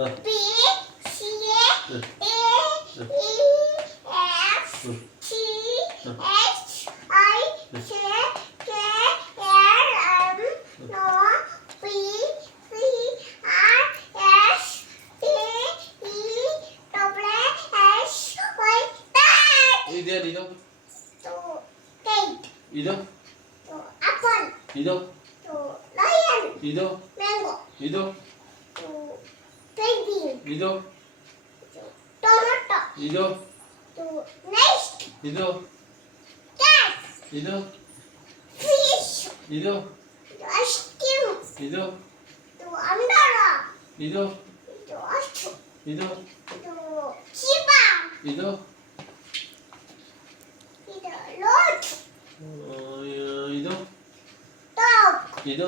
B C A E F G H I J K L M N O P Q R S T E W X Y Z. ഇത് ഇതോ To date. ഇതോ To apple. ഇതോ To lion. ഇതോ Mango. ഇതോ ಇದು to tomato ಇದು to nest ಇದು cat ಇದು fish ಇದು to ice cream ಇದು to umbrella ಇದು to ostrich ಇದು to zebra ಇದು to lot ಆ, ಇದು dog ಇದು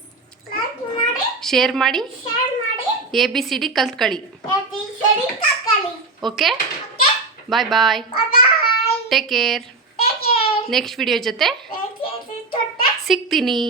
ಶೇರ್ ಮಾಡಿ. A B C D ಕಲ್ತ್ಕೊಳ್ಳಿ. Okay bye bye take care next video ಜೊತೆ ಸಿಗ್ತೀನಿ.